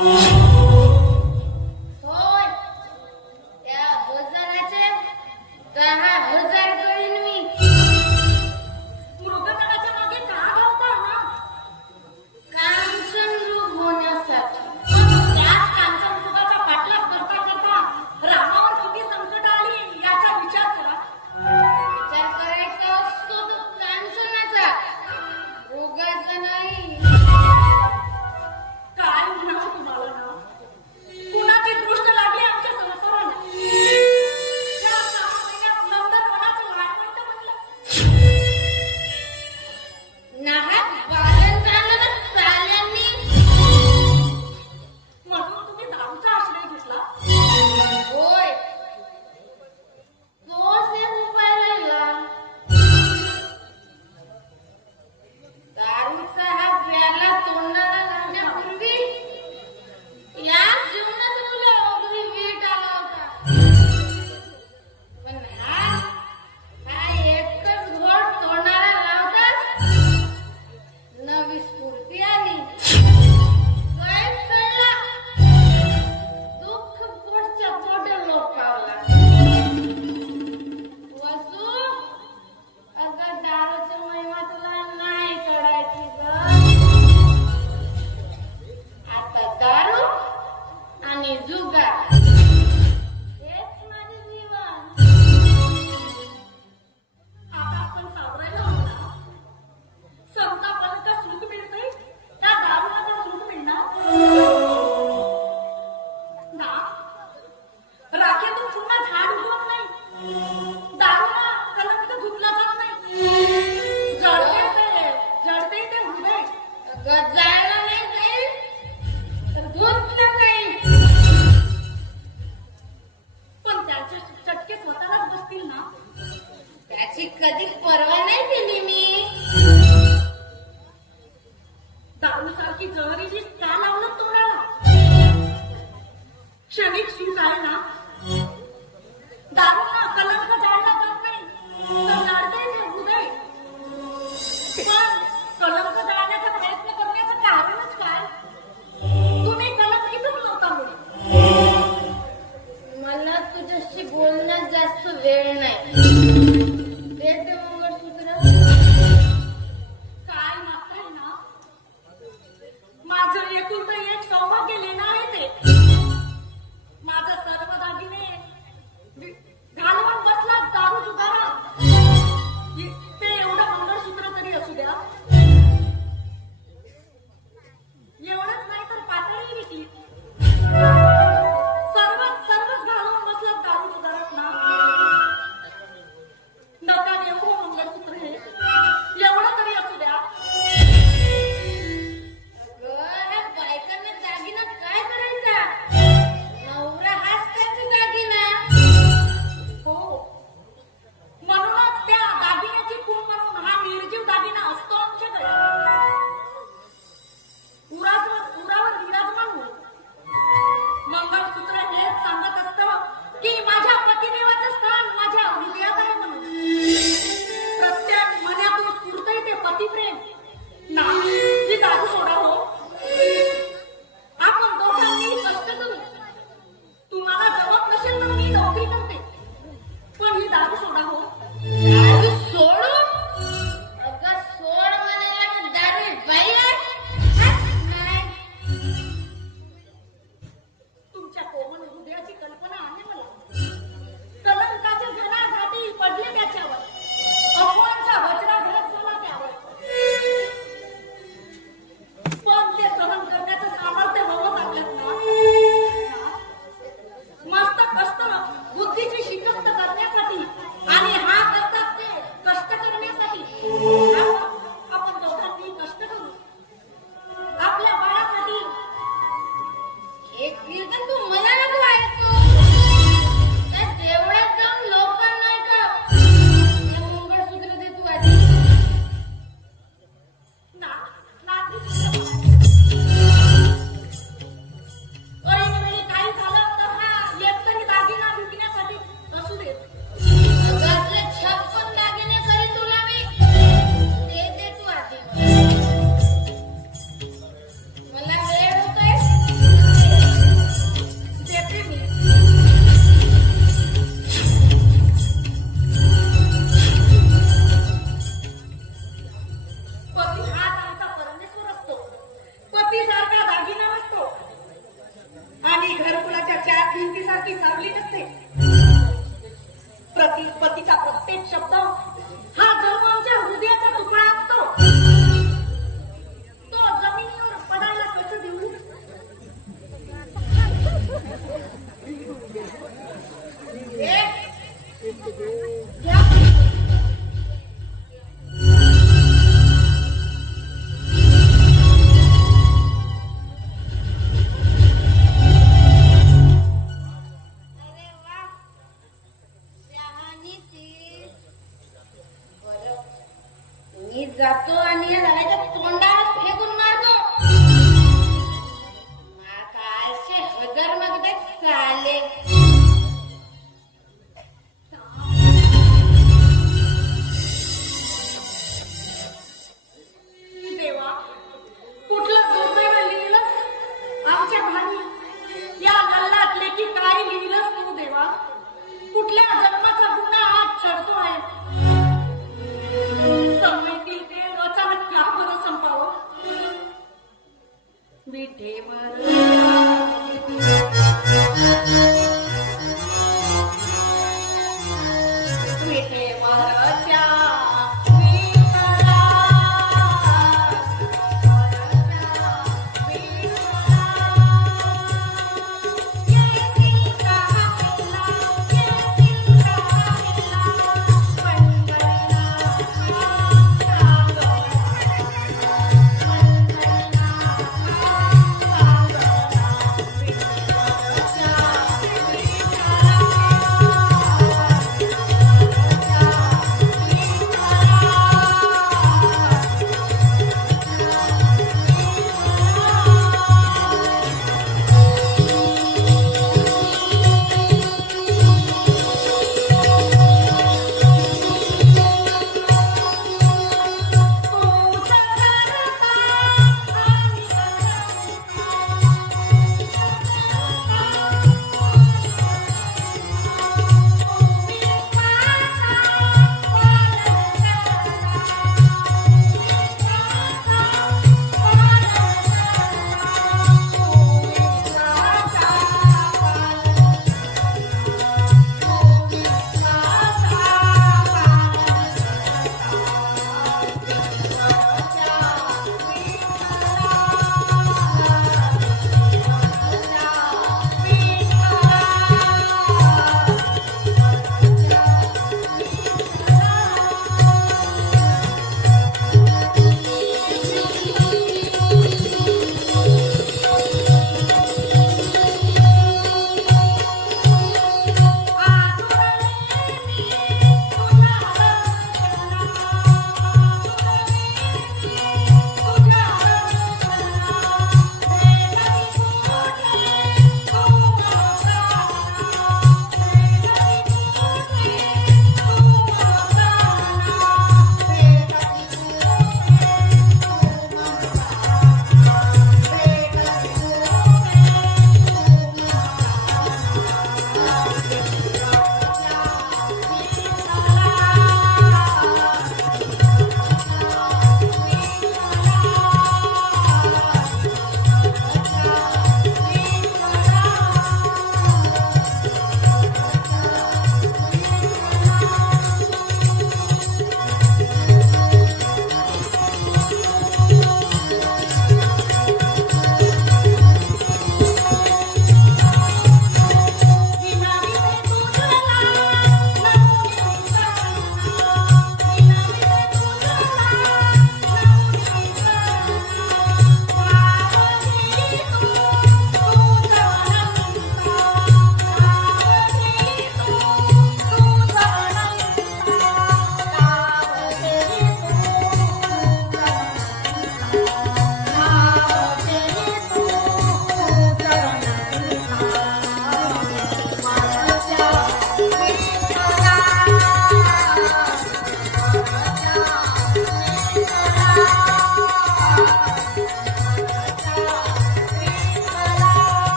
होय, त्या वजनाचे 10,000 करीन मी. मृगजळाच्या मागे का धावता ना? कांचन रूप होण्यासाठी. त्याच कांचन मृगाचा पाठलाग करता करता रामावर किती संकट आली याचा विचार करा. विचार करायचा असतो तो कांचनाचा, रोगाचा नाही. काय म्हणावं तुम्हाला ना? कुणाची दृष्ट लागली आमच्या संसाराला? या 6 महिन्यात नंदनवनाचं लाडवंत बनलं. नाहक बालन झालं ना साल्यांनी. म्हणून तुम्ही दारूचा आश्रय घेतला. होय, तोच एक उपाय राहिला. दारूचा हा प्याला तोंडाला लावण्यापूर्वी या जीवनात तुला अगदी वेट आला होता. पण हा एकच घोट तोंडाला लावताच नवी स्फूर्ती आली. कैफ चढला. दुःख पोटच्या पोटे लोकावला. वसू, अगं दारूची महिमा तुला नाही कळायची ग. आता दारू आणि जुगार हेच माझे जीवन. आता आपण सावरायला आलो ना. संतापाला का सुख मिळते त्या दारूला का सुख मिळणार ना? राखेतून पुन्हा झाड उगवत नाही. दारूला कलंक धुतला जात नाही. जळते ते हृदय. अगं जायला नाही जाईल तर धुतलं जाईल. पण त्याचे चटके स्वतःलाच बसतील ना. त्याची कधी पर्वा नाही केली मी. दारूसारखी जहरीली का लावलं तोंडाला? क्षणिक सुख आहे ना. दारूला कलंक जाळला जात नाही तर जाळते ते हृदय. पण कलंक जाळण्याचा प्रयत्न करण्याचं कारणच काय? तुम्ही कलंक इथंच नव्हता म्हणून. मला तुझ्याशी बोलण्यात जास्त वेळ नाही. देते मंगळसूत्र. काय मागताय ना? माझं एकुलतं एक सौभाग्य लेणं आहे ते. माझं सर्वदा विठेवर विठेवरच्या विठ्ठला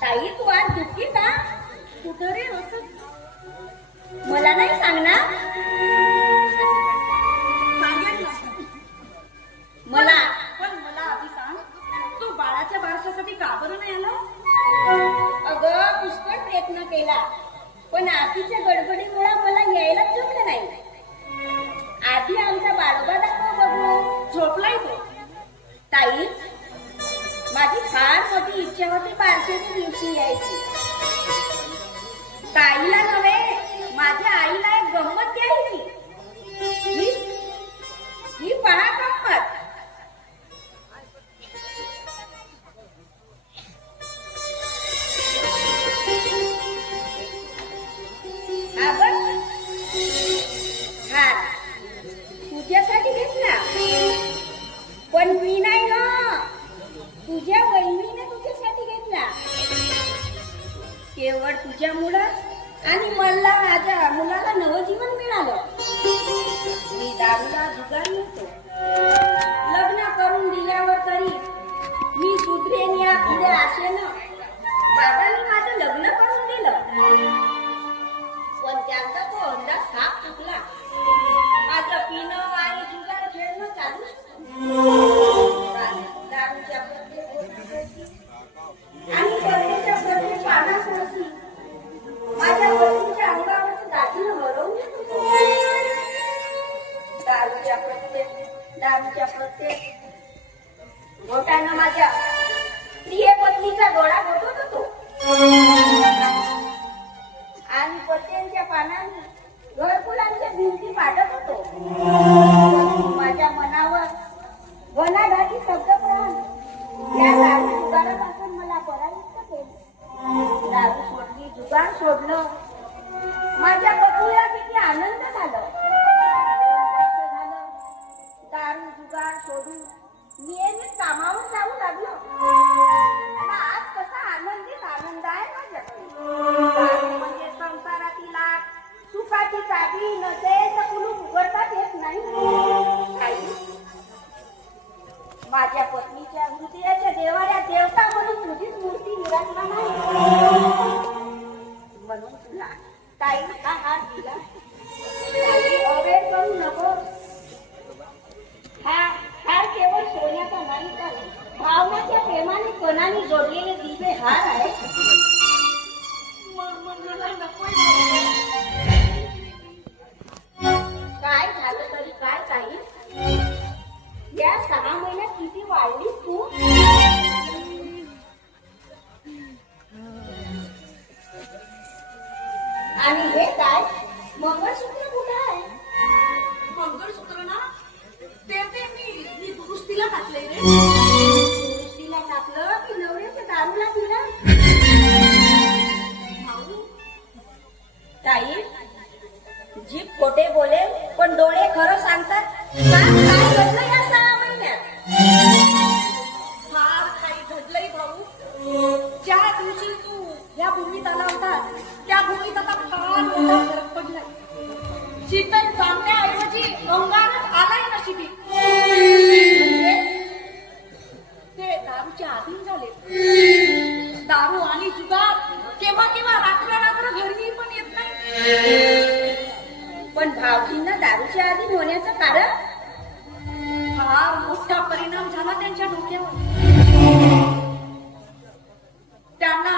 ताई तू आज दुखी का? कुठं रे असं? मला नाही सांगणार? सांगेल ना. मला पण मला आधी सांग, तू बाळाच्या बारशासाठी का बरं नाही आला? अगं पुष्कळ प्रयत्न केला, पण आधीच्या गडबडीमुळे मला यायला जमलं नाही. आधी आमचा बाळोबा दाखव बघू. झोपलाय तो. ताई माझी फार मोठी इच्छा होती बारशाच्या दिवशी यायची. ताईला नव्हे, माझ्या आईला एक गंमत द्यायची. ही पहा गंमत. केवळ तुझ्यामुळं आणि मला माझ्या मुलाला नवजीवन मिळालं. मी दारूला जुगार नव्हतो. लग्न करून दिल्यावर तरी मी सुधरेन या पुढे आशेनं बाबांनी माझं लग्न करून दिलं. पण त्यांचा तो अंदाज साफ चुकला. माझं पिणं आणि जुगार खेळणं चालूच दारूच्या आणि पत्नीच्या प्रत्येक पानासरशी माझ्या पत्नीच्या अंगावरचं दागिनं हरवून येत होतं. दारूच्या प्रत्येक घोटानं माझ्या प्रिय पत्नीचा डोळा घोटत होतो आणि पत्त्यांच्या पानांनी घरकुलांच्या भिंती पाडत होतो. माझ्या मनावर घनाघाती शब्द प्रहार त्या दारू जुगारापासून मला परावृत्त केलं. दारू सोडली, जुगार सोडलं. माझ्या पत्नीला किती आनंद झाला. दारू जुगार सोडून नियमित कामावर जाऊ लागलो. आज कसा आनंद आहे माझ्याकडे. दारू म्हणजे संसारातील आग, सुखाची चाबी नसेल तर कुलूप उघडताच येत नाही. माझ्या पत्नीच्या हृदयाच्या देवाऱ्यात देवता म्हणून तुझीच मूर्ती विराजला नाही. म्हणून तुला ताई हा हात दिला. ताई अवेळ करू नको. हा केवळ सोन्याचा नाही तर भावनाच्या प्रेमाने कणाने जोडलेले दिवे हार आहे. काय झालं तरी काय ताई, या 6 महिन्यात किती वाढलीस तू. आणि हे काय मंगळसूत्र कुठे आहे. मंगळसूत्र ना ते मी दुरुस्तीला टाकले रे. दुरुस्तीला टाकलं की नवऱ्याच्या दारूला दिलं. ताई जीभ खोटे बोलेल पण डोळे खरं सांगतात. काय घडलं या 6 महिन्यात. फार काही घडलंय भाऊ. ज्या दिवशी तू या भूमीत आला होता त्या भूमीत आता फार मोठा फरक पडलाय. शीतल चांगल्याऐवजी अंगारच आलाय नशिबी. ते दारूच्या अधीन झाले. दारू आणि जुगार केव्हा केव्हा रात्र घरी पण येत नाही. पण भावजींना दारूच्या अधीन होण्याचं कारण फार मोठा परिणाम झाला त्यांच्या डोक्यावर. त्यांना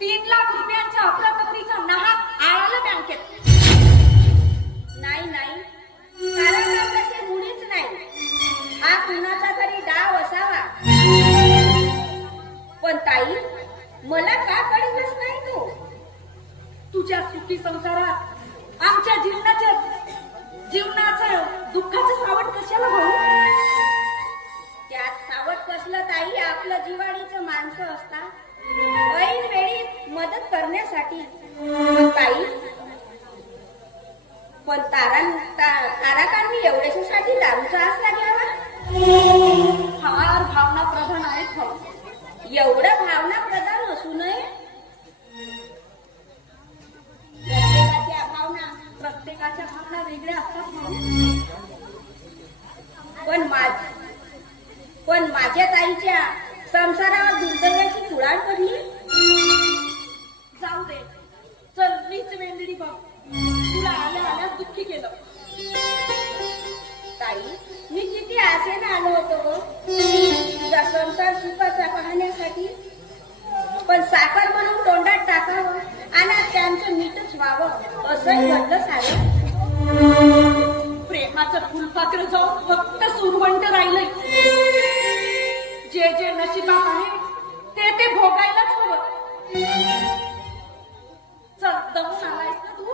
3 लाख रुपयांच्या अफरातफरीचा नाहक आळालं बँकेत. नाही कारण तसे मुळीच नाही. हा कुणाचा तरी डाव असावा. पण ताई मला का कळलंच नाही तू. तुझ्या सुखी संसारात आमच्या जीवनाचं दुःखाचं सावट कशाला भाऊ. त्यात सावट कसलं ताई. आपलं जिवाळीचं माणसं असतात ऐन वेळी मदत करण्यासाठी. पण ताराकांनी एवढ्यासाठी दारूचा आसरा घ्यावा. फार भावना प्रधान आहेत भाऊ. एवढं भावना प्रधान असू नये. प्रत्येकाच्या भावना वेगळ्या असतात भाऊ. पण माझ्या ताईच्या संसारावर दुर्दैवाची कुडाळ पडली. जाऊ दे चल मीच वेंदडी बघ. तुला आल्यास दुःखी केलं. ताई मी किती आशेने आलो होतो तुझा संसार सुखाचा पाहण्यासाठी. पण साखर म्हणून तोंडात टाकावं आणि त्यांचं मीठच व्हावं असंही घडलं सारं. प्रेमाचं फुलपात्र जाऊन फक्त सुरवंट राहिलंय. जे नशिबात आहे ते भोगायलाच हवं. चल दमून आलायस ना तू.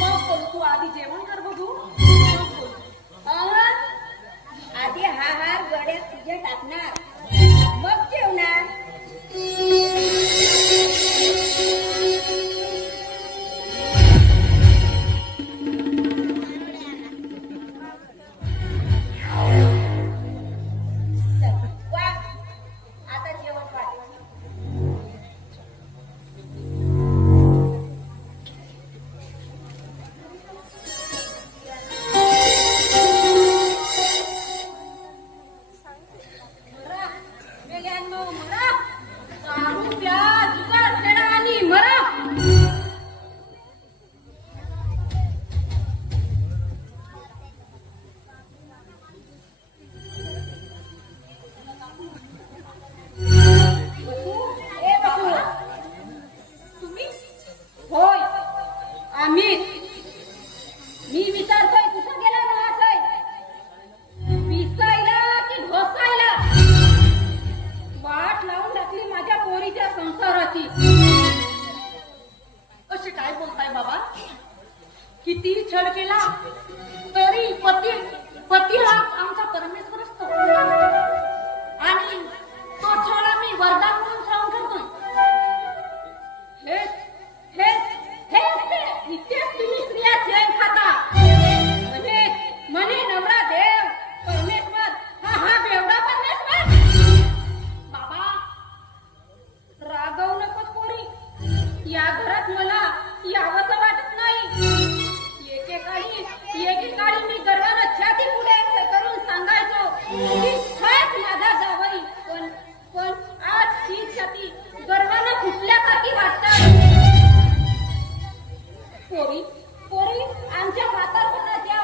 मग बोल तू आधी जेवण कर बघू. आधी हा हार गड्यात तुझ्या टाकणार मग जेवणार. आता जेवण वाढ. छळ केला तरी पती हा आमचा परमेश्वर असतो आणि तो छळ आम्ही वरदान म्हणून सहन करतोय. इतकेच तुम्ही स्त्रिया शेण खाता. म्हणे नवरा देव परमेश्वर हा बेवडा परमेश्वर. बाबा रागवू नकोस पोरी. या घरात मला यावंसं वाटत नाही. एकेकाळी मी गर्वानं छाती पुढे करून सांगायचो की हाच माझा जावई. पण आज ही छाती गर्वानं फुटल्यासारखी वाटतात. पोरी आमच्या म्हातारपणाच्या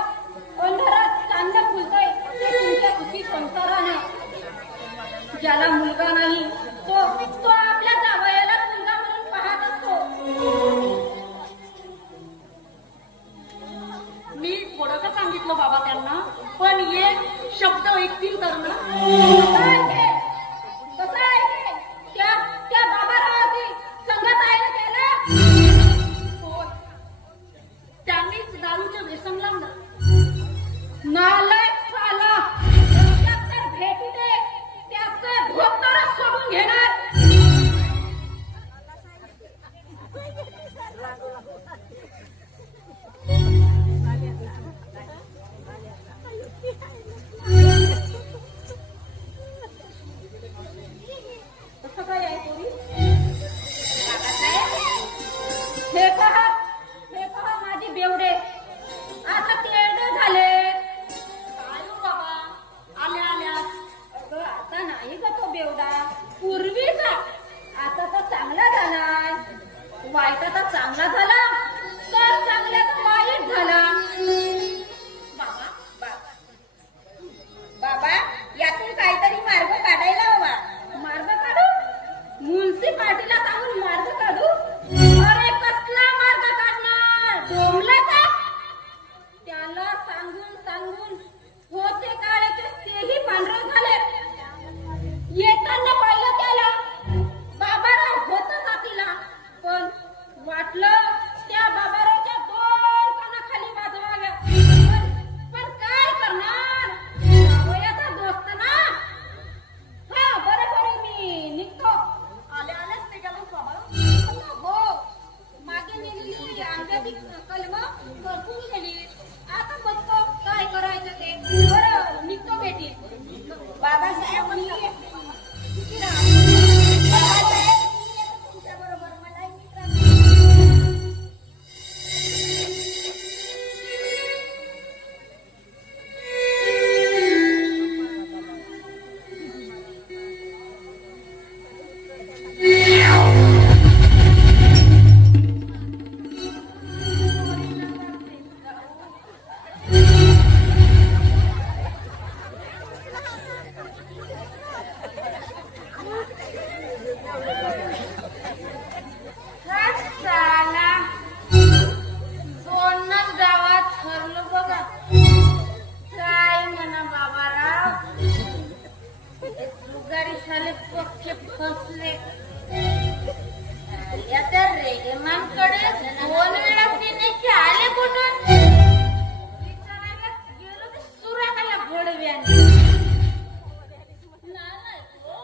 अंधारात चांदणं फुलतंय ते तुमच्या सुखी संसारानं. ज्याला मुलगा नाही तो आपल्या जावयाला मुलगा म्हणून पाहत असतो. मी थोडं का सांगितलं बाबा त्यांना, पण एक शब्द ऐकतील तर ना. कसं आहे त्या बाबारावाची संगत आहे ना त्याला. त्यांनीच दारूचं व्यसन लावलं. नालायक साला. तर भेटू दे त्याचं धोतरच सोडून घेणार. कसं काय आहे पोरी? हे पहा माझी बेवडे आता तेरडे झाले. काय हो बाबा आल्या अगं आता नाही का तो बेवडा पूर्वीचा. आता तर चांगला झाला. वाईटाचा चांगला झाला तर चांगल्याचा वाईट झाला. बाबा यातून काहीतरी मार्ग काढायला हवा. मार्ग काढू? म्युन्सिपाल्टीला सांगून मार्ग काढू? अरे कसला मार्ग काढणार? डोंबला का? त्याला सांगून होते काळाचे तेही पांढरे झाले. येताना पाहिलं त्याला बाबाराव होतं साथीला. पण वाटलं त्या बाबारावच्या दोन कानाखाली वाजवाव्या. पण काय करणार? वयाचा दोस्त ना. हा बरं मी निघतो. आल्याच निघालो बाबा. हो मागे नेलेली आंब्याची कलम करपून गेली. आता बघतो काय करायचं ते. बरं निघतो बेटी. बाबासाहेब तुमच्या बरोबर मलाही फसले. या त्या रेगेमानकडे 2 वेळा पिण्याचे आले कुठून? विचारायला गेलो तर सुराखाला घोडव्याने. नाही हो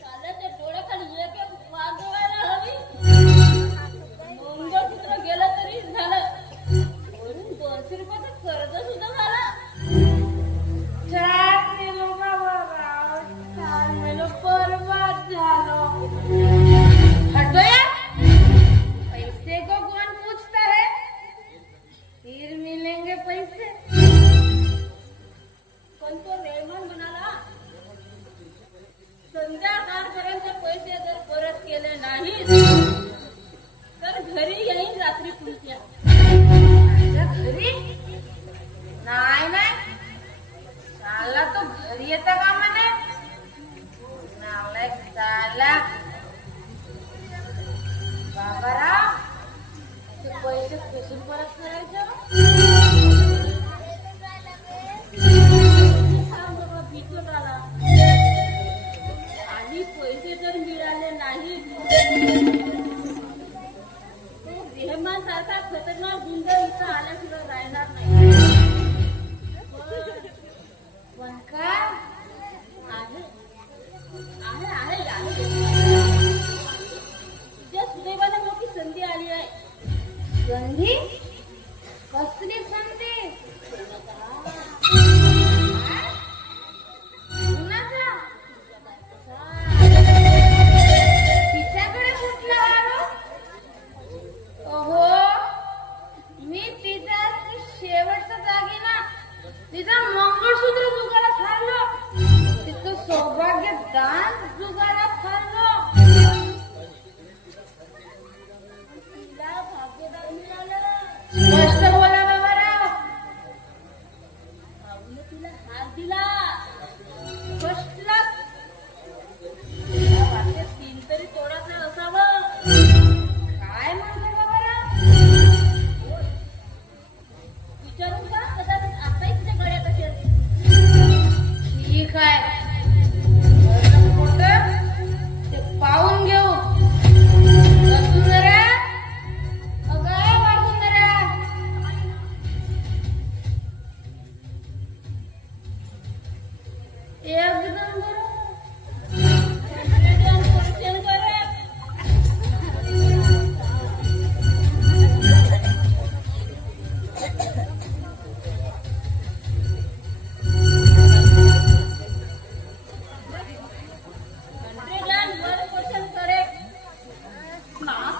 त्याच्या डोळ्याखाली एक वाजवायला हवी. मंगळसूत्र गेलं तरी झालं. वरून 200 रुपयाचं कर्ज सुद्धा झालं. 4 किलो बर्बाद झालो. हटो यार. पैसे को कौन पूछता है? फिर मिलेंगे पैसे. पण तो रेहमान म्हणाला संध्याकाळपर्यंत पैसे जर परत केले नाहीत तर घरी येईन रात्री पुढच्या. घरी नाही साला तो घरी येता का म्हणे. नालायक साला. बाबाराव ते पैसे कसून परत करायचं. सांग बाबा बिकट आला आणि पैसे जर मिळाले नाही रेहमान सारखा खतरनाक गुंड एकदम बरोबर. एकदम क्वेश्चन करेक्ट. एकदम बरोबर क्वेश्चन करेक्ट. नाच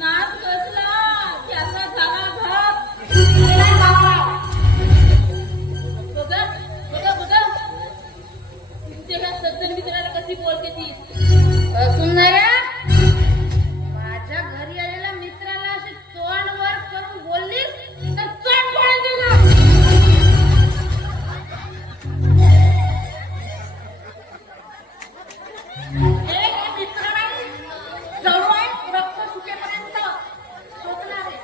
नाच कसला त्याचा झाला घात. नाही बाबा. बघा बघा बघा तुमच्या ह्या सज्जन मित्राला कशी बोलते ती. सुंदर्या माझ्या घरी आलेल्या मित्राला अशी तोंड वर करून बोललीस तर तोंड फोडून दिलं. एक मित्र नाही, जवळ आहे, रक्त सुटेपर्यंत शोधणार आहे.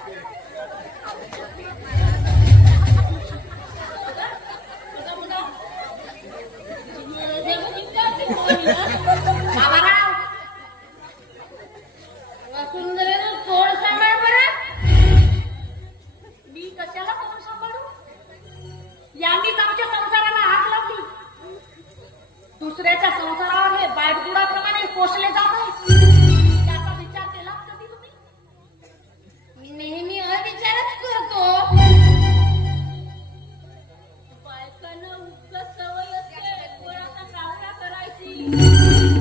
बघा बघा बाबाराव, सुंदर्यानं तोड सांभाळ बरं. मी कशाला कोण सांभाळू? यांनीच आमच्या संसाराला आग लावली. दुसऱ्याच्या संसारावर हे बायडगुडाप्रमाणे पोषले जात आहे. त्याचा विचार केला कधी तुम्ही? मी नेहमी अविचारच करतो. बायकांना उगाच सवय असते कोणाचा कावळा करायची.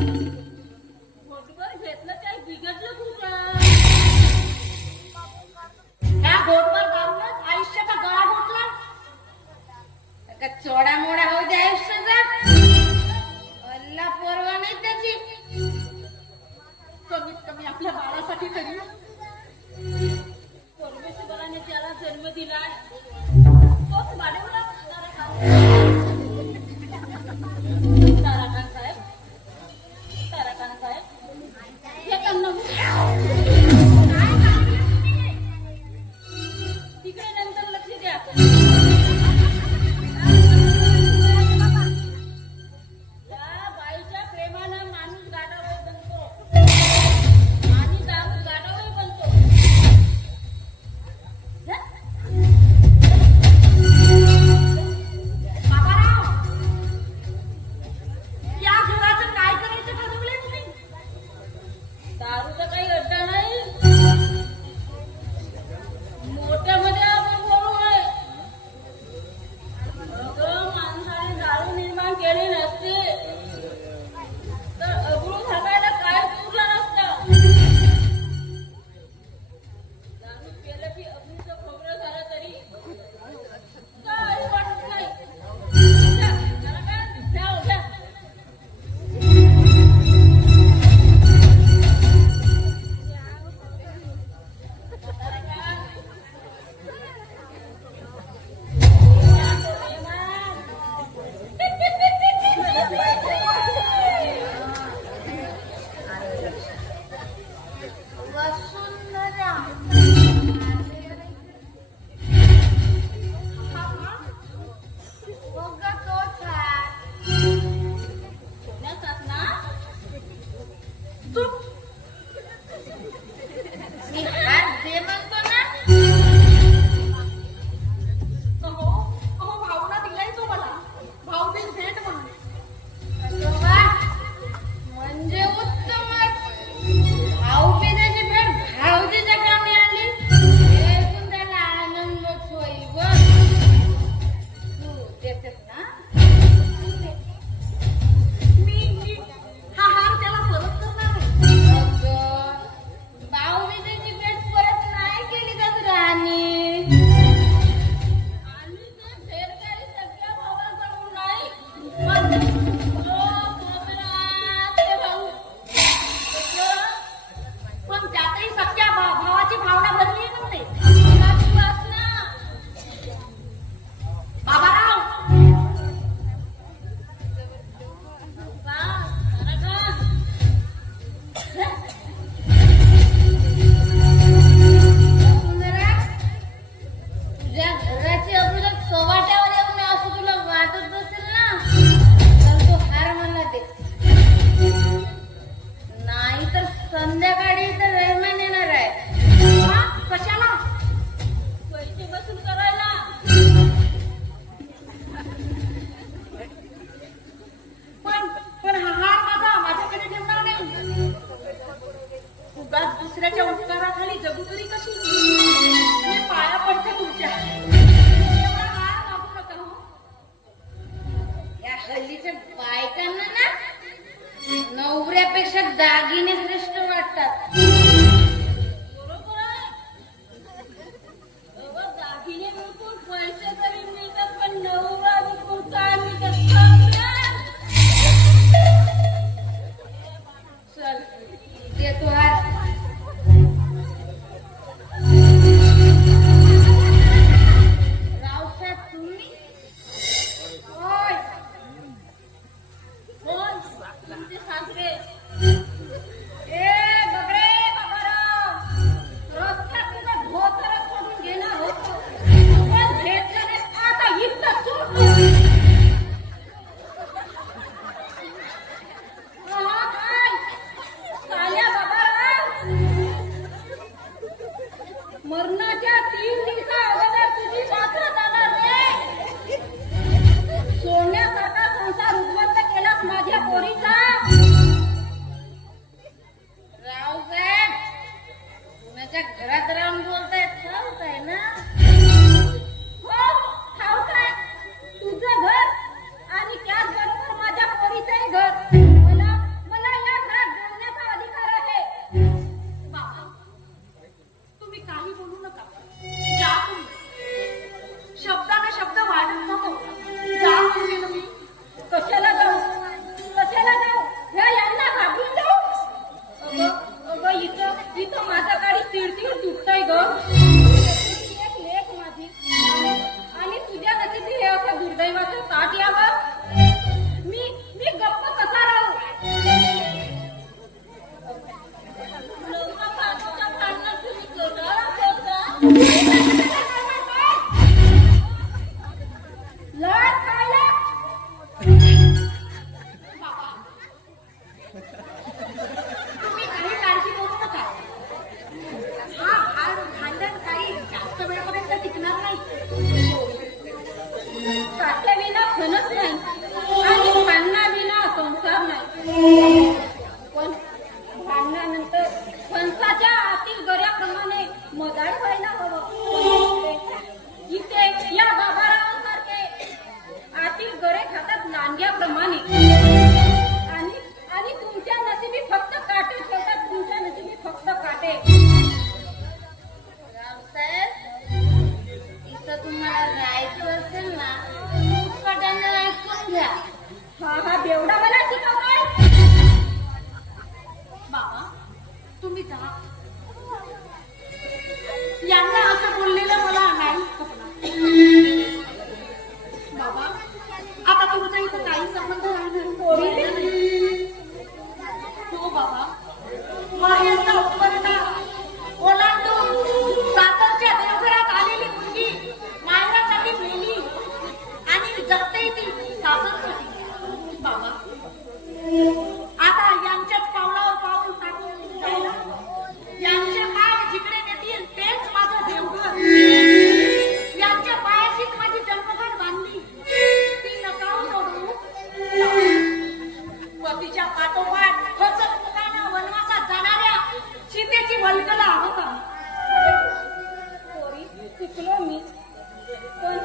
हल्लीच्या बायकांना ना नवऱ्यापेक्षा दागिने श्रेष्ठ वाटतात. बरोबर आहे. अगं, दागिने विकून पैसे तरी मिळतात, पण नवरा विकून काय मिळतात सांगा? चल देतो हात. रावसाहेब तुम्ही होय. कोण? तुमचे सासरे. ए बगडे बाबाराव, रस्त्यात तुझं धोतरच सोडून घेणार होतो, पण भेटलं नाही. आता इथं सोडतो. हा, काय? साल्या बाबाराव, मरणाच्या 3 दिवसा अगोदर तुझी यात्रा जाणार रे. सोन्यासारखा संसार उद्ध्वस्त केलास माझ्या पोरीचा. रावसाहेब कुणाच्या घरात राहून बोलताय ठाऊक आहे ना. हो, ठाऊक आहे. तुझं घर आणि त्याचबरोबर माझ्या पोरीचंही घर. मला या घरात बोलण्याचा अधिकार आहे. बाबा, तुम्ही काही बोलू नका. जा तुम्ही. शब्दाने शब्द वाढत नको. जा म्हणजे तुम्ही. कशाला जाऊ? कशाला जाऊ? यांना घाबरून जाऊ? अगं, इथं माझा गाडी तिडतीड तुटतंय ग. एक लेक माझी, आणि तुझ्या नशिबी हे असं दुर्दैवाचं ताट यावं. मी गप्प कसा राहू? नवरा बायकोच्या भांडणात तुम्ही कशाला बोलता? लढ खायला. बाबा, तुम्ही काही काळजी करू नका. हा भांडण काही जास्त वेळपर्यंत टिकणार नाही. काट्याविना खणच नाही आणि भांडणाविना संसार नाही. पण भांडणानंतर फणसाच्या आतील गऱ्याप्रमाणे मदार व्हायला हवं. इथे या बाबारावांसारखे आतील गरे खातात लांडग्याप्रमाणे. आणि तुमच्या नशिबी फक्त काटे ठेवतात. तुमच्या नशिबी फक्त काटे. रावसाहेब इथं तुम्हाला राहायचं असेल ना मुकाट्यानं ऐकून घ्या. हा बेवडा मला शिकवताय. बाबा, तुम्ही जा. यांना असं बोललेलं मला नाही खपणार. बाबा, आता तुमचा इथं काही संबंध राहणार नाही. हो बाबा, माहेरचा उपकरता ओलांडून सासरच्या देवघरात आलेली मुलगी माहेरासाठी मेली आणि जगते ती सासरसाठी. बाबा, आता यांच्याच पावलावर पाऊल टाकून जायला. यांचे पाय जिकडे नेतील तेच माझं देवघर. यांच्या पायाशीच माझी जन्मघर बांधली. ती नकाऊ सोडू. पतीच्या पाठोपाठ हसत मुखानं वनवासात जाणाऱ्या सीतेची वल्गला आहोत पोरी. चुकलो मी, पण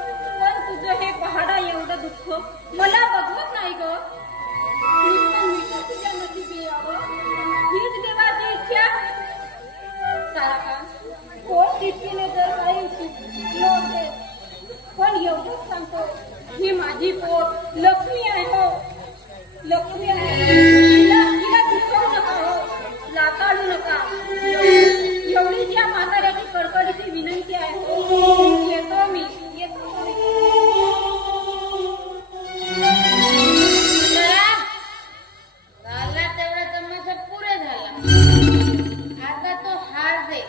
तुझं हे पहाडा एवढं दुःख मला बघवत नाही ग. तुझ्या नशिबी यावं हीच देवाची इच्छा. सारा कोण दृष्टीने जर काही शिकलो असेल, पण एवढंच सांगतो, ही माझी पोट लक्ष्मी आहे. हो, लक्ष्मी आहे. तिला दुखवू नका. हो, लाताळू नका. एवढीच या म्हाताऱ्याची कडकडीची विनंती आहे. हो, येतो मी. झाला तेवढा तमाशा पुरे झाला. आता तो हार दे.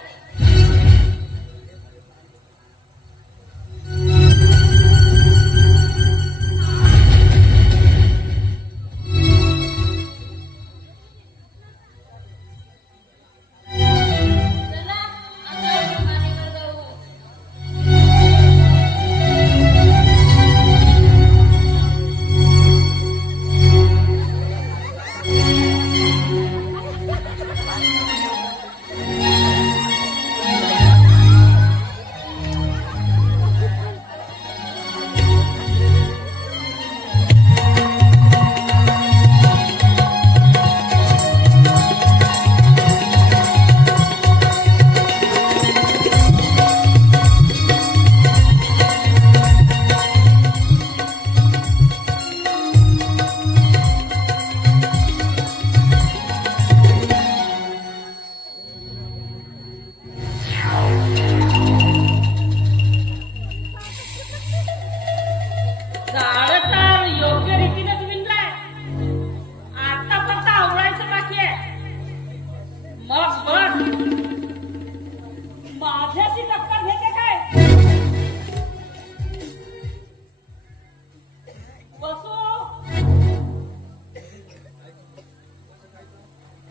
बसू.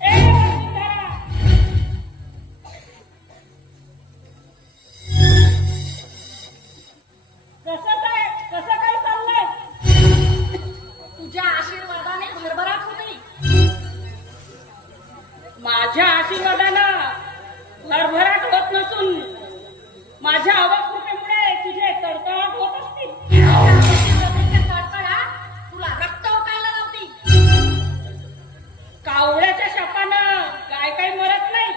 ए वसुंधरा. कसं काय चाललंय? तुझ्या आशीर्वादाने भरभराट होते. माझ्या आशीर्वादानं भरभराट होत नसून माझ्या अवकृपेमुळे तुझे तडतडाट होत असतील. तडतडाट तुला रक्त ओकायला लावती. कावळ्याच्या शापानं काय मरत नाही.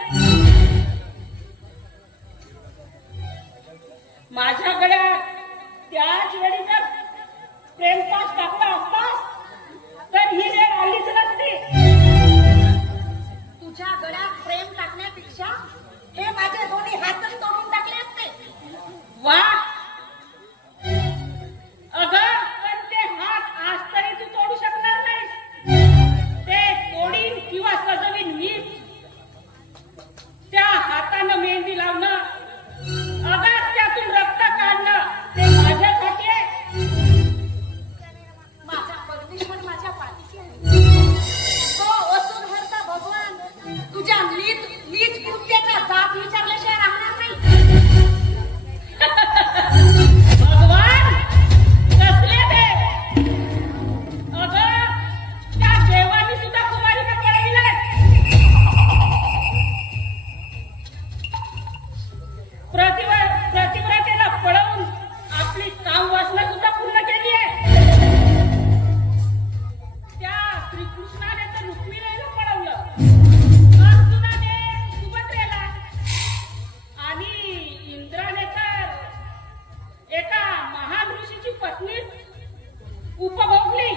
माझ्या गळ्यात त्याच वेळी जर प्रेमपास टाकला असतास तर ही वेळ आलीच नसती. तुझ्या गळ्यात प्रेम टाकण्यापेक्षा हे माझे दोन्ही हातच तोडून टाकले असते. वा. अगं पण ते हात आज तरी तू तोडू शकणार नाहीस. ते तोडीन किंवा सजवीन मीच. त्या हातानं मेहंदी लावणं, अगं त्यातून रक्त काढणं ते माझ्यासाठी आहे. माझा परमेश्वर माझ्या पाठीशी आहे. तो वसुंधरचा भगवान तुझ्या नीच कृत्याचा जात विचारल्याशिवाय राहणार नाही. भगवान कसले ते? अगं त्या देवानी सुद्धा कुमारिका पळविलाय. प्रतिव्रतेला पळवून आपली काम वासना सुद्धा पूर्ण केली आहे. त्या श्रीकृष्णाने तर रुक्मिणीला पळवलं, अर्जुनाने सुभद्रेला आणि इंद्राने तर एका महान ऋषीची पत्नी उपभोगली.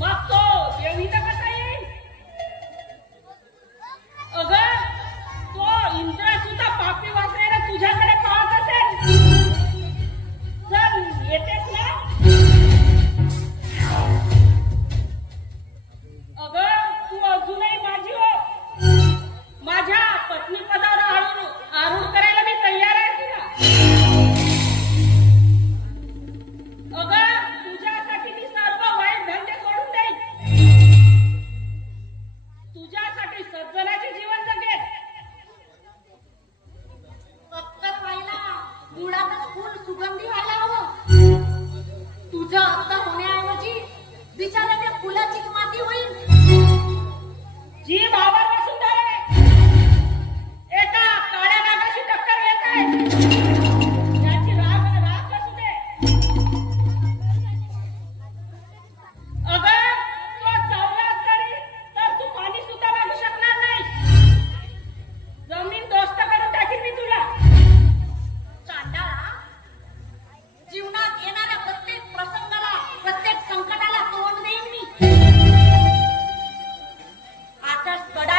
मग तो देवीचा कसा येईल? अगं तो इंद्र सुद्धा पापी वासरेला तुझ्याकडे पाहत असेल. चल येतेस ना? अगं तू अजूनही माझी हो. माझ्या पत्नी पदावर आरूढ करायला मी तयार आहे तुला. अगं तुझ्यासाठी मी सर्व वाईट धंदे सोडून देईन. तुझ्यासाठी सज्जनाचे जीवन जगेल. अत्तर व्हायला मुळातच फुल सुगंधी व्हायला हवं. तुझं अत्तर होण्याऐवजी बिचारा त्या फुलाचीच माती होईल. जी भावा वसुंधरे, एका काळ्या नागाशी टक्कर घेत आहे. त्याची राख असू दे. अगं तो चावला तरी तर तू पाणी सुद्धा लागू शकणार नाही. जमीन दोस्त करून टाकीन मी तुला. चांडाळा, जीवनात येणाऱ्या प्रत्येक प्रसंगाला, प्रत्येक संकटाला तोंड देईन मी. आकाश गडा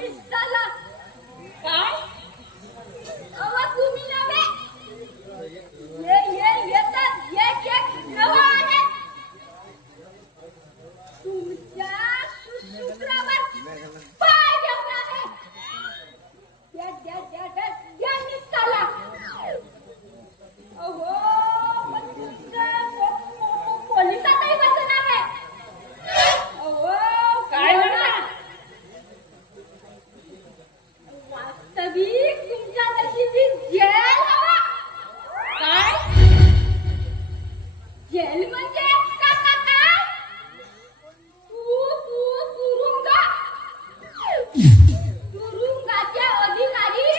निसाला काय अवा तुम्ही नव्हे ये येतात एक नवा आहे तुमच्या सुसूत्रावर पाय ठेवला आहे द्या निसाला अहो मग तुमचं पोलिसातही बसणार आहे अहो काय म्हणता वास्तविक तुमच्या नशिबी जेल हवा काय जेल म्हणजे काय तुरुंगाचे अधिकारी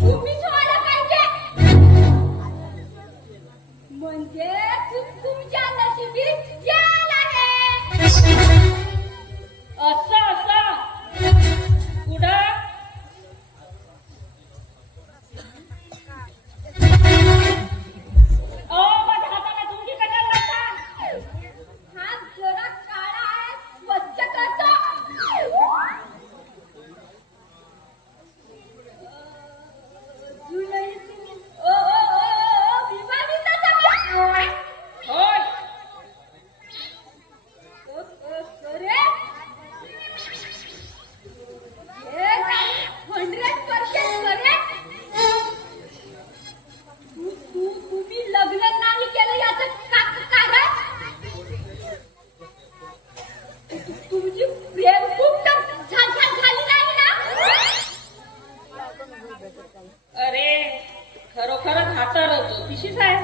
तुम्हीच व्हायला पाहिजे म्हणजे तुमच्या नशिबी जेल आहे असं कुठं माझ्या हाताला तुमची कशाला लागता हा जरा काळा आहे स्वच्छ करतो जुलई विवाहिता होय अरे हे काय 100% करेक्ट तुम्ही लग्न नाही केलं याचं कारण तुमची प्रेम खूप झाली नाही ना अरे खरोखरच हातार होतो तिशीच आहे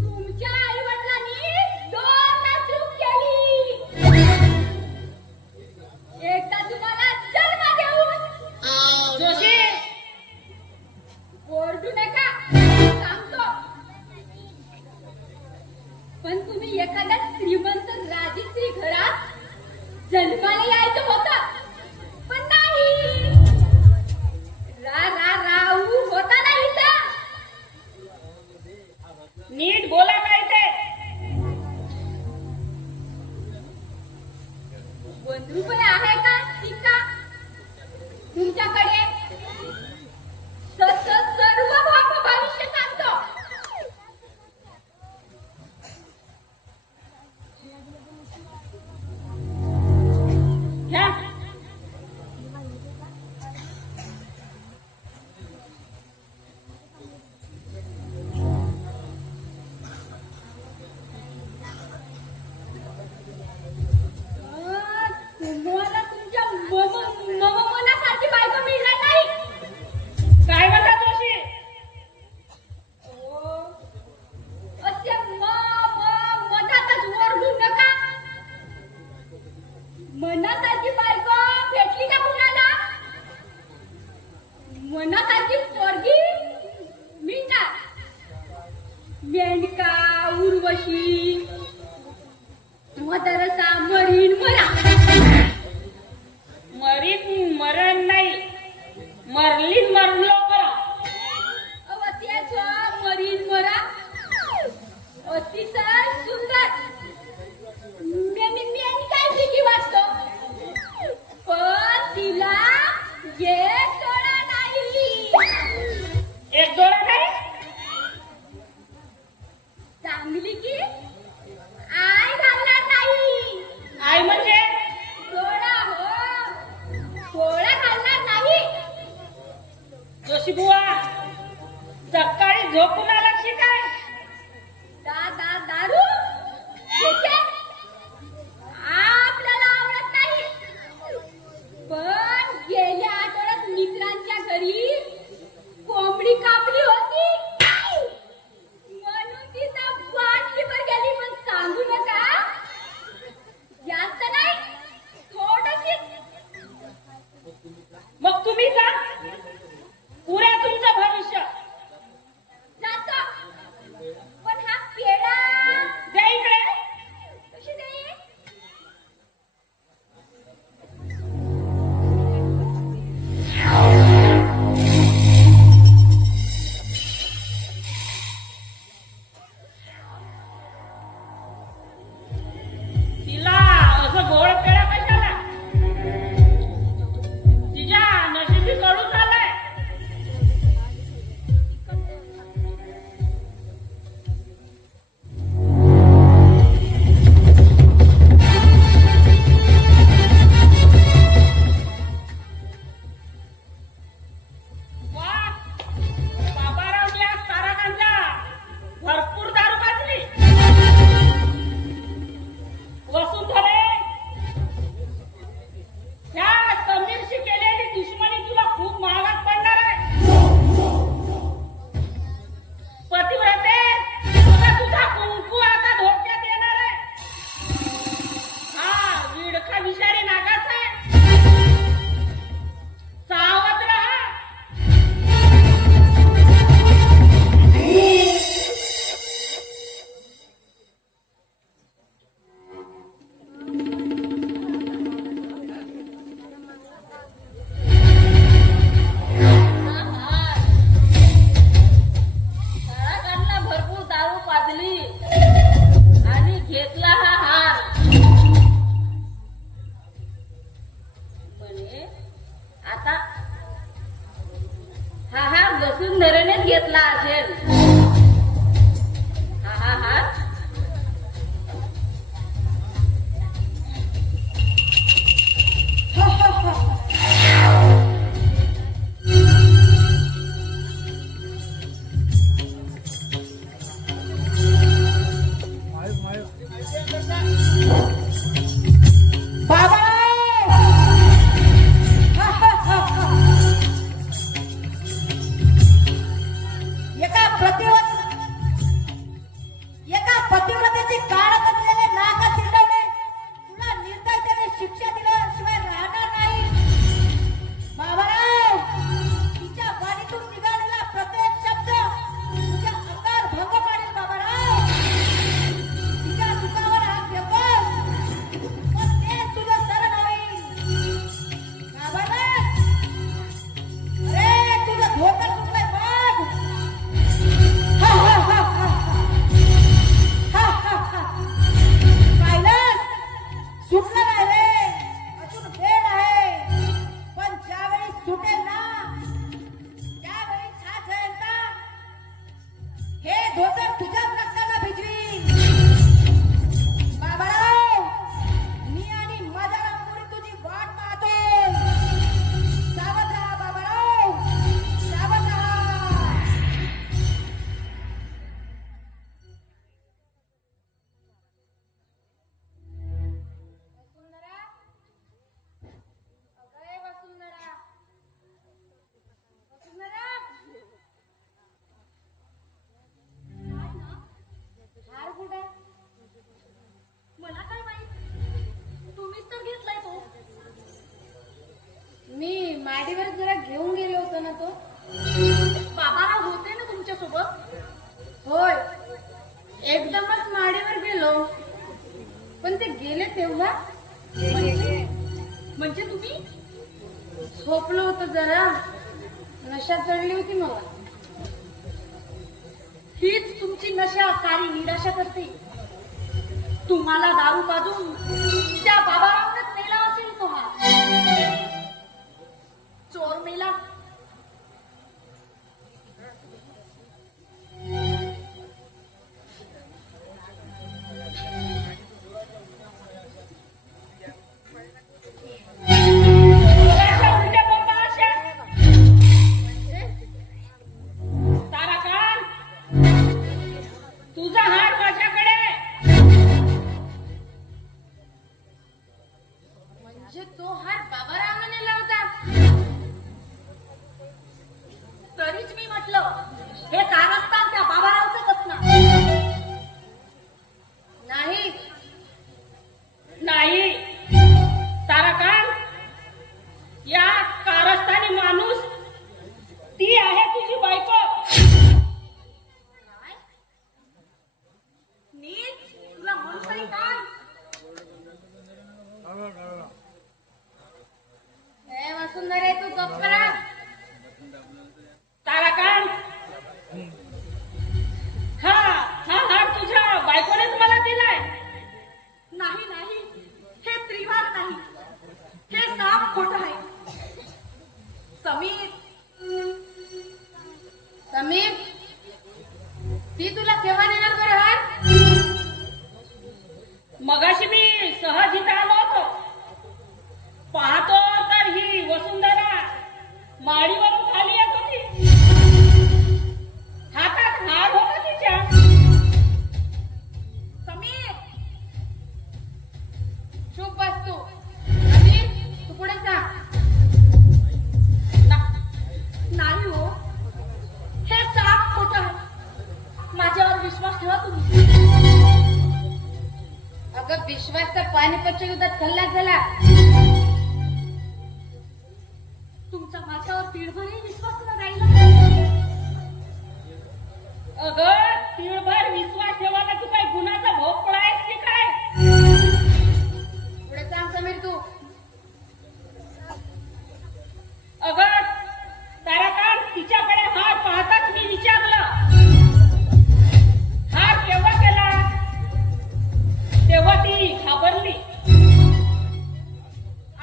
तुमच्या आई वडिलांनी 2 चूक केली एकदा तुम्हाला जन्म देऊन जोशी ओरडू नका सांगतो पण तुम्ही एखाद्या श्रीमंत राजश्री घरात जन्माला यायचं होतं पण नाही राहू होता नाही तर नीट बोला काय ते 1 रुपये आहे का सिक्का तुमच्याकडे सर्व भविष्य सांगतो घ्या तुम्हाला तुमच्या मनासारखी बायको मिळणार नाही काय म्हणता जोशी असे मनातच ओरडू नका मनासारखी बायको भेटली का कुणाला मनासारखी पोरगी मिळणार मेंढका उर्वशी मदरसा मरीन मरा मरण नाही मरलीच मरलो करा अवत्याच मरीन मरा अतिशय सुंदर मी काय भीती वाटतो पण तिला एक डोळा नाही एक दोन काय चांगली की आय घालणार नाही आई म्हणजे डोळा हो डोळा घालणार नाही जोशी बुवा सकाळी झोपून आला की काय दारू येते? आपल्याला आवडत नाही पण गेल्या आठवड्यात मित्रांच्या घरी कोंबडी कापली होती म्हणून तिचा बाटलीवर गेली पण सांगू नका जास्त नाही थोडीशी मग तुम्ही जा पुऱ्या तुमचं भविष्य जास्त पण हे आता हा वसुंधरेनेच घेतला असेल. हा बाबा एका पतिव्रतेची काढत असलेले नाका चिरडवणे तुला निर्दयतेने शिक्षा दिल्याशिवाय राहणार नाही. बाबाराव, तिच्या वाणीतून निघालेला प्रत्येक शब्द तुझ्या अंगावर भंग पाडेल. बाबाराव, तिच्या सुखावर हात ठेवतोस पण ते तुझं शरण होईल. बाबाराव, अरे तुझं धोतर सुटलंय बघ. सुटलं नाही रे, अजून वेळ आहे. पण ज्यावेळी सुटेल ना त्यावेळी साथ जाईल का हे धोतर तुझ्याच रक्ताला भिजवी. बाबाराव, मी आणि माझ्या रामपुरी तुझी वाट पाहतोय. सावध राहा बाबाराव, सावध राहा. वसुंधरा, अगं वसुंधरा, वसुंधरा, हार कुठे? मला काय माहित, तुम्हीच तर घेतलाय तो. मी माडीवर जरा घेऊन गेलो होतो ना तो. बाबाराव होते ना तुमच्या सोबत. होय, एकदमच माडीवर गेलो पण ते गेले तेव्हा म्हणजे तुम्ही झोपलो होतो, जरा नशा चढली होती मला. हीच तुमची नशा सारी निराशा करते. तुम्हाला दारू पाजून त्या बाबारावनेच नेला असेल तो हा चोर मेला. तुझा हार माझ्याकडे. म्हणजे तो हार बाबारावने नेला होता. तरीच मी म्हटलं हे कारस्थान त्या बाबारावचंच असणार. नाही, नाही ताराकांत, या कारस्थानी माणूस ती आहे तुझी बायको. काय नीच तुला म्हणून तरी काय. हे वसुंधरे, तू गप्प करा. ताराकांत, हा हार तुझ्या बायकोनेच मला दिलाय. नाही नाही, हे त्रिवार नाही, हे साप खोट आहे. समीर, समीर, ती तुला केव्हा देणार बरं हार? मगाशी मी सहज इथं आलो होतो, पाहतो तर ही वसुंधरा माडीवरून खाली येत होती. हातात हार होता तिच्या. समीर, चुप बस तू. समीर, तू पुढे सांग. नाही हो, हे साप खोट आहे. माझ्यावर विश्वास ठेवा तुम्ही. अगं, विश्वासचा पानिपतच्या युद्धात खल्लास झाला. तुमचा माझ्यावर पिढभरही विश्वास न राहिला. अगं, तिळभर विश्वास ठेवायला तू काय गुन्हाचा भोग पडायस की काय? पुढे सांग समीर तू. अगं ताराकांत, तिच्याकडे हार पाहताच मी विचारलं, हार केव्हा केला? तेव्हा ती घाबरली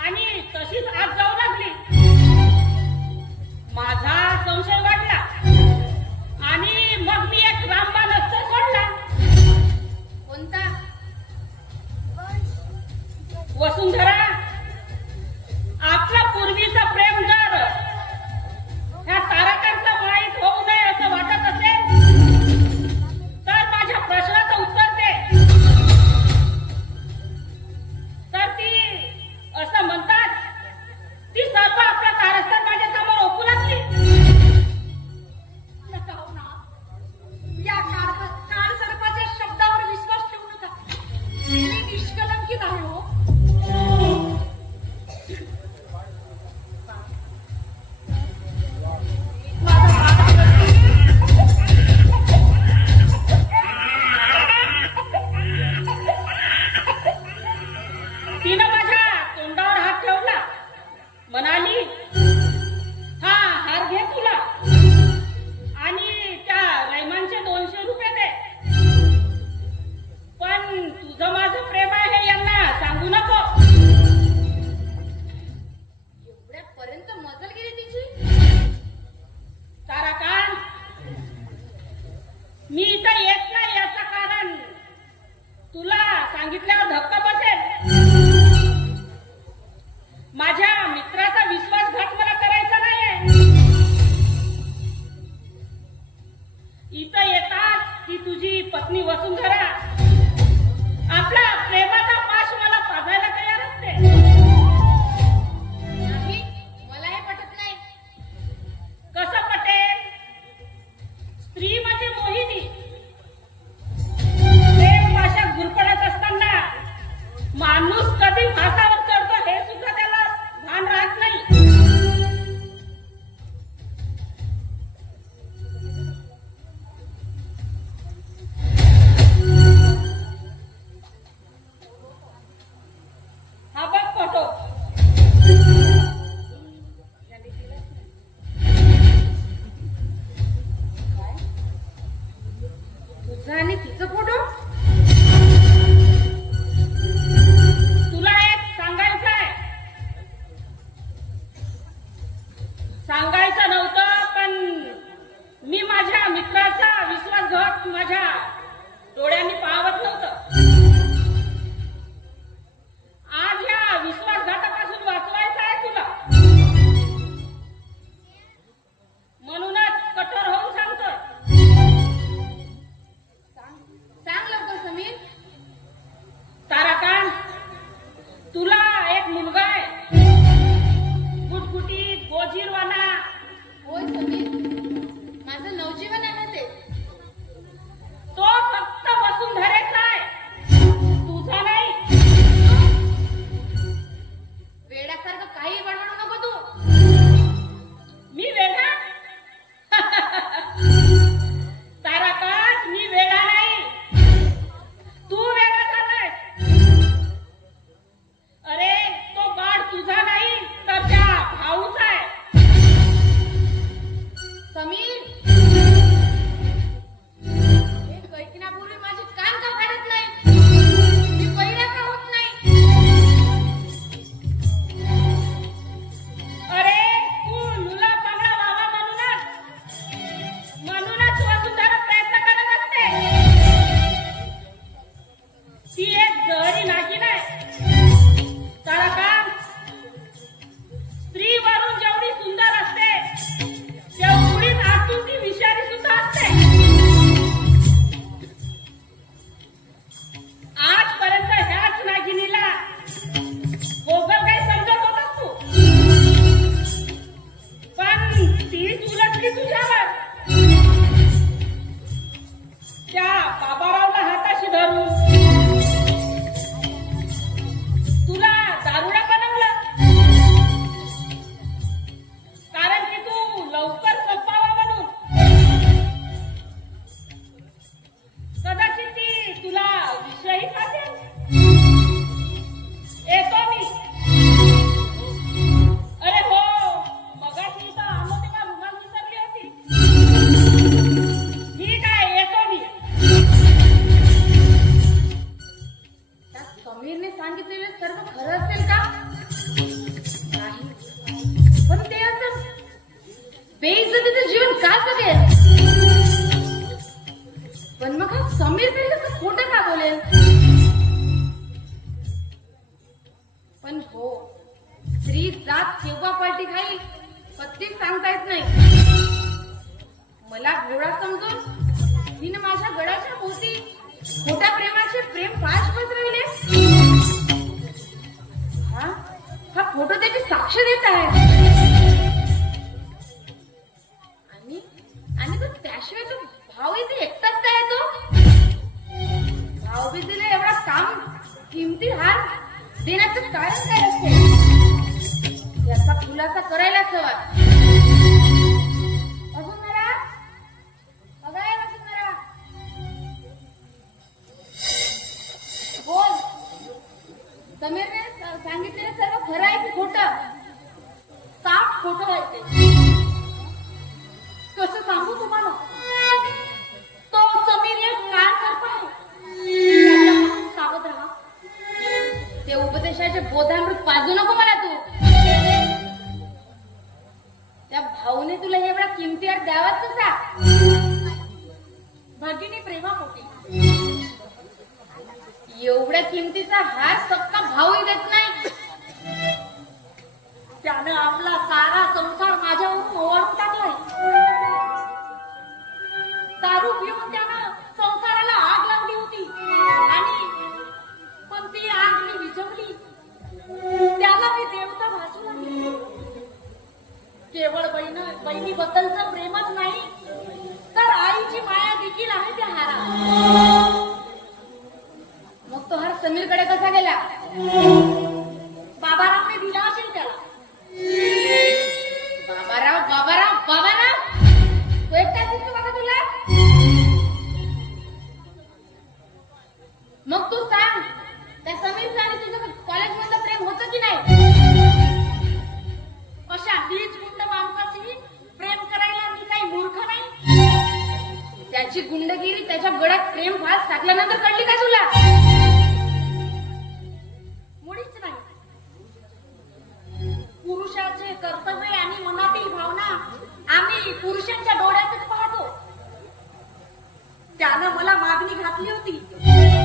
आणि तशीच आत जाऊ लागली. माझा संशय वाढला आणि मग मी एक रामबाण अस्त्र सोडला. कोणता? वसुंधरा, आपला पूर्वीचा प्रेम जर ह्या तारकांना माहीत होऊ नये असं वाटत असेल तर माझ्या प्रश्नाचं उत्तर दे. तर ती असं म्हणतात ती सर्व आपल्या कारस्थान माझ्या समोर ओकू लागली. नका हो ना. या काळ सर्पाच्या शब्दावर विश्वास ठेवू नका. मी निष्कलंकित आहे हो. तिनं माझ्या तोंडावर हात ठेवला, म्हणाली, हा हार घे तुला आणि त्या रैमानचे 200 रुपये दे. पण तुझं माझं प्रेम आहे यांना सांगू नको. एवढ्यापर्यंत मजल गेली तिची. ताराकांत, मी इथं येत नाही याचं कारण तुला सांगितल्यावर धक्का बसेल. माझ्या मित्राचा विश्वासघात मला करायचा नाहीये. इथं येताच ती तुझी पत्नी वसुंधरा आपला प्रेमाचा पाश मला पाजायला तयार असते. नाही, मला हे पटत नाही. कसं पटेल? स्त्री म्हणजे मोहिनी. प्रेम पाशात गुरफटत असताना माणूस कधी फासावर चढतो हे सुद्धा त्याला बेइज्जतीचं जीवन का जगेल? पण मग हा समीर तरी कसं खोटं का बोलेल? पण हो, स्त्री जात केव्हा पलटी खाईल कधीच सांगता येत नाही. मला घोडा समजून तिने माझ्या गळ्याच्या भोवती खोट्या प्रेमाचे प्रेम पाच पसरविले. हा फोटो त्याची साक्ष देत आहे. आणि तो त्याशिवाय तो भाऊ इथे एकटाच काय तो भाऊबीजेला एवढा काम किमती हार देण्याचं कारण काय असते याचा खुलासा करायलाच हवा. वसुंधरा, अगं वसुंधरा, बोल. समीरने सांगितलेलं सर्व खरं आहे की खोटं? साफ खोटं आहे ते. कसं सांगू तुम्हाला? तो समीर एक काळ सर्प आहे. त्याच्यापासून सावध राहा. ते उपदेशाचे बोधामृत पाजू नको मला तू. त्या भाऊने तुला एवढा किमती हार द्यावाच कसा? भगिनी प्रेमापोटी. एवढ्या किमतीचा हार सक्का भाऊही देत नाही. त्यानं आपला सारा संसार माझ्यावरून ओवाळून टाकलाय. दारू पिऊन त्यानं संसाराला आग लावली होती आणि पण ती आग मी विझवली. त्याला मी देवता भासू लागली. केवळ बहिणीबद्दलचं प्रेमच नाही तर आईची माया देखील आहे त्या हारात. मग तो हार समीरकडे कसा गेला? बाबारावने दिला असेल त्याला. बाबाराव बाबाराव बाबाराव तो एकटाच दिसतो बघा तुला. मग तू सांग, त्या समीरचं आणि तुझं कॉलेजमधलं प्रेम होतं की नाही? अशा नीच गुंड माणसाशी प्रेम करायला मी काही मूर्ख नाही. त्याची गुंडगिरी त्याच्या गळ्यात प्रेम फास टाकल्यानंतर कळली का तुला? मुळीच नाही. पुरुषाचे कर्तव्य आणि मनातील भावना आम्ही पुरुषांच्या डोळ्यातच पाहतो. त्यानं मला मागणी घातली होती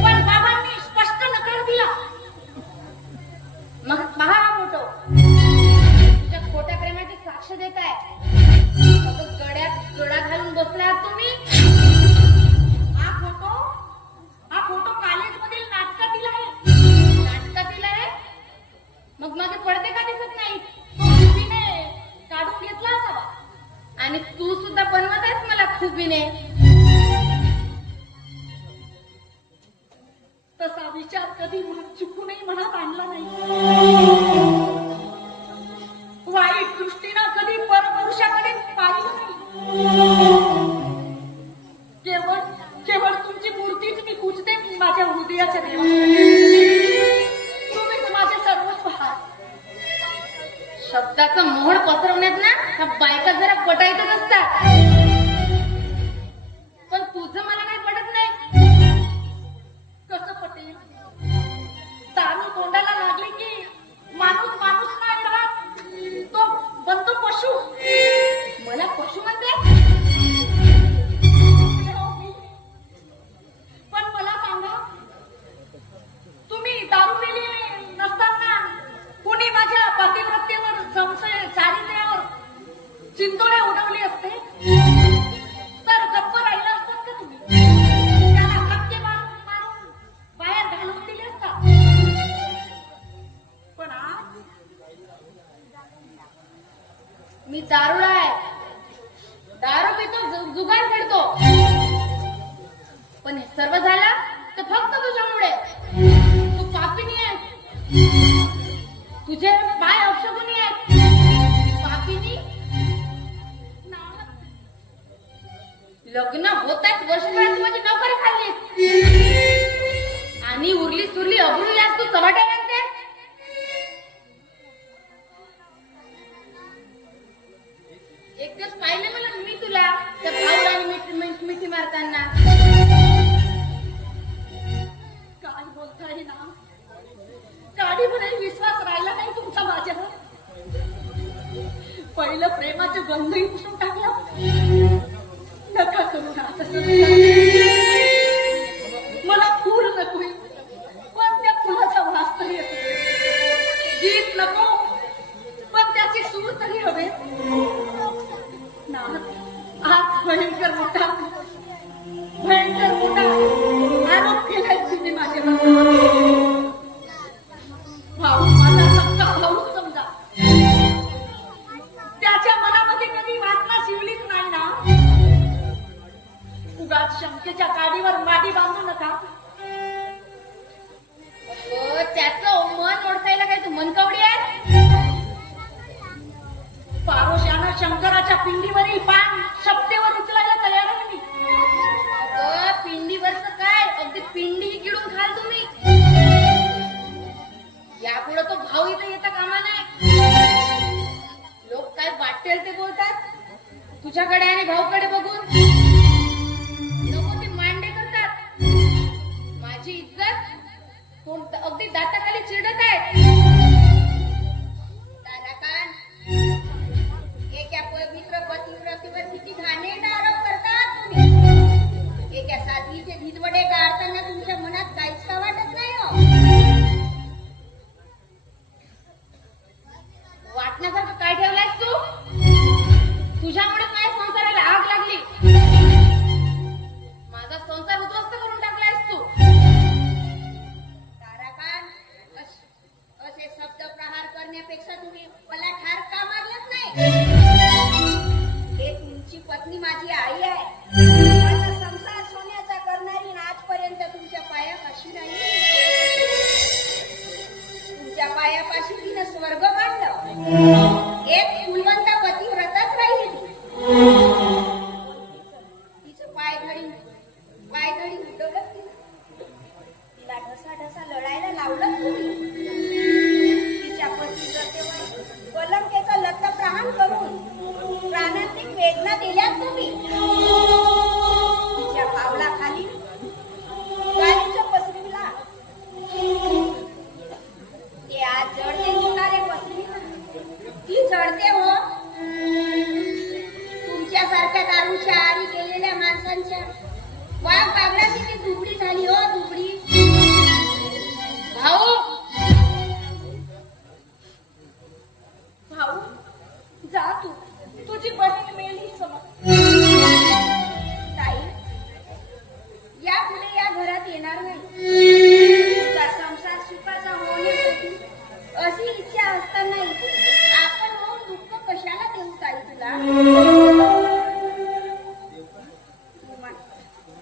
पण बाबांनी स्पष्ट नकार दिला. मग पहा हा फोटो. तुझ्या खोट्या प्रेमाची साक्ष देत आहे. गड्यात गडा घालून बसला आहात तुम्ही. हा फोटो कॉलेजमधील नाटकातील आहे. नाटकातील आहे? मग मागे पडदे का दिसत नाही? तो खुबीने काढून घेतला असावा. आणि तू सुद्धा बनवत आहेस मला खुबीने. तसा विचार कधी चुकूनही मनात आणला नाही. वाईट दृष्टीनं कधी परपुरुषाकडे पाहिलं नाही. केवळ तुमची मूर्तीच मी पूजते माझ्या हृदयाच्या देवा. तुम्हीच माझे सर्वस्व आहात. शब्दाचं मोहड पसरवण्यात ना ह्या बायका जरा पटायचंच असतात. पण तुझं मला काही पटत नाही. कसं पटेल? दारू तोंडाला लागली की माणूस नाही राहत. तो बनतो पशु. मला पशु म्हणते? पण मला सांगा, तुम्ही दारू पिली नसताना कुणी माझ्या पतिव्रतेवर संशय चारित्र्यावर चिंतोळे उडवले असते तर गप्प राहिला असतात का तुम्ही? त्याला धक्के मारून बाहेर घालून दिले असतात. पण आज मी दारुडा आहे. दारू पितो, जुगार खेळतो. पण हे सर्व झालं तर फक्त तुझ्यामुळे. तू पापिनी आहेस. तुझे पाय अपशकुनी आहेत. पापिनी. लग्न होताच वर्षभरात तू माझी नोकरी खाल्लीस आणि उरली सुरली अब्रू यास तू चव्हाट्या म्हणते. एक दिवस पाहिले मला मी तुला त्या भाऊला मिठी मारताना. काय बोलताय ना? काडीमध्ये विश्वास राहिला नाही तुमचा माझ्यावर. पहिलं प्रेमाचं गंधही पुसून टाकला. नका करू ना तसं. मला फूल नकोय, पण त्या फुलाचा वास तरी येतो. गीत नको, पण त्याचे सूर तरी हवे ना. आज भयंकर मोठा आरोप केलाय तुम्ही माझ्यावर. भाऊ, माझा सक्का भाऊच समजा. त्याच्या मनामध्ये कधी वासना शिवलीच नाही ना. उगाच शंकेच्या गाडीवर माडी बांधू नका. त्याचं मन ओळखायला काय तू मनकवडी आहे? पारोशानं शंकराच्या पिंडीवरील पान शपथेवर उचलायला तयार आहे मी. पिंडीवरच काय, अगदी पिंडी किडून खाल तुम्ही. यापुढे तो भाऊ इथे येता कामा नाही. लोक काय वाटेल ते बोलतात तुझ्याकडे आणि भाऊकडे बघून. नको ते मांडे करतात. माझी इज्जत कोण अगदी दाताखाली चिरडत आहे. दादाकान, एका पवित्र पतिव्रतेवर किती घाणेरडा आरोप करतात तुम्ही. एका साधीचे भितवडे गाळताना तुमच्या मनात काहीच का वाटत नाही हो. वाटण्यासारखं काय ठेवलायस तू? तुझ्यामुळे माझ्या संसाराला आग लागली. माझा संसार उद्ध्वस्त करून टाकलायस तू. ताराकान, असे शब्द प्रहार करण्यापेक्षा तुम्ही मला ठार का मारलत नाही? हे तुमची पत्नी माझी आई आहे. माझा संसार सोन्याचा करणारी आणि आजपर्यंत तुमच्या पायापाशी नाही. तुमच्या पायापाशी तिनं स्वर्ग बांधलं. एक फुलवंत पतिव्रताच राहिली. तिचं पायघडी उडवलं. तिला ढसा लढायला लावलं तुम्ही. तिच्या पतिव्रतेवर कलंकेचा लत्तप्रहार करून प्राणांतिक वेदना दिल्यात तुम्ही. तिच्या पावलाखाली गालीचं पसरविला. ते आज जडते निघाले पसरविला. ती जडते हो. तुमच्यासारख्या दारूच्या आरी गेलेल्या माणसांच्या वाघ बागडाची ती दुबडी झाली हो, दुबडी. भाऊ, भाऊ, जा तू. तुझी बहीण मेली समज. ताई, यापुढे या घरात येणार नाही. तुझा संसार सुखाचा होण्यासाठी अशी इच्छा असतानाही आपण होऊन दुःख कशाला देऊ ताई तुला?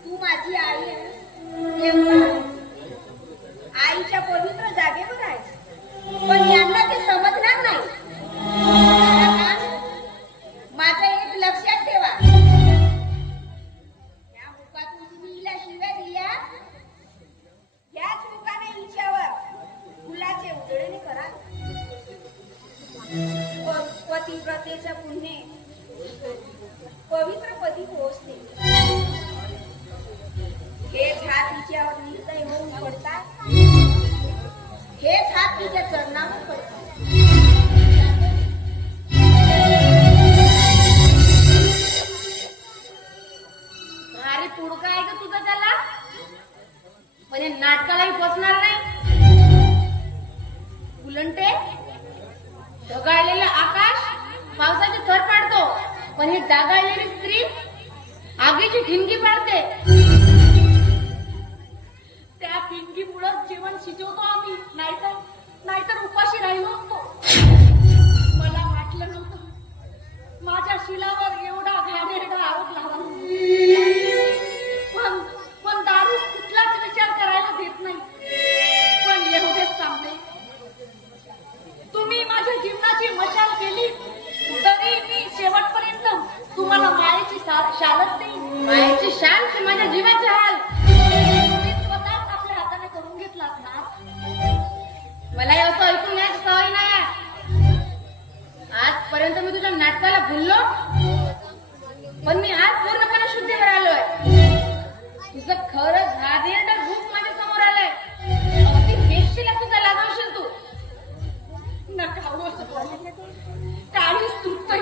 तू माझी आई आहे. तेव्हा आईच्या पवित्र जागेवर आहेस. पण यांना ते समजणार नाही. माझं एक लक्षात ठेवा. या मुखातून तुम्ही हिला शिव्या दिल्या, याच मुखाने हिच्यावर फुलाचे उधळणी करा. पतिव्रतेच्या पुण्य पवित्र पती पोहोचते. हेच हात हिच्यावर निर्दय होऊन पडतात. हेच हात तिच्या चरणावर पडतात. भारी पुडका आहे का तुझा त्याला? पण हे नाटकालाही बसणार नाही. उलंटे ढगाळलेलं आकाश पावसाचे थर पाडतो, पण ही डागाळलेली स्त्री आगीची ठिणगी पाडते. त्या पिंगीमुळंच जेवण शिजवतो आम्ही. नाहीतर उपाशी राहिलो असतो. मला वाटलं नव्हतं माझ्या शिलावर एवढा घाणेरडा आरोप लावा. पण दारू कुठलाच विचार करायला देत नाही. पण एवढेच सांगते, तुम्ही माझ्या जीवनाची मशाल केली तरी मी शेवटपर्यंत तुम्हाला मायेची शालच देईन. मायाची शाल की माझ्या जीवाची हाल? तुम्ही स्वतःच आपल्या हाताने करून घेतलात ना. मला असं ऐकून घ्यायची सवय नाही. आजपर्यंत मी तुझ्या नाटकाला भुललो, पण मी आज पूर्णपणे शुद्धीवर आलोय. तुझं खरं घाणेरडं रूप माझ्या समोर आलंय. अगदी बेशीला सुद्धा लाजवशील तू. नका हो असं बोलू. काळीच तुटतोय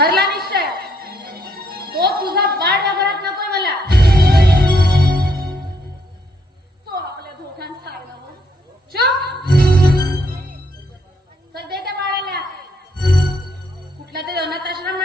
ठरला निश्चय. तो तुझा बाळ या घरात नकोय मला. तो आपल्या दोघांचा आहे ना हो. चुप. सध्या त्या बाळाला कुठला तरी अनाथ आश्रम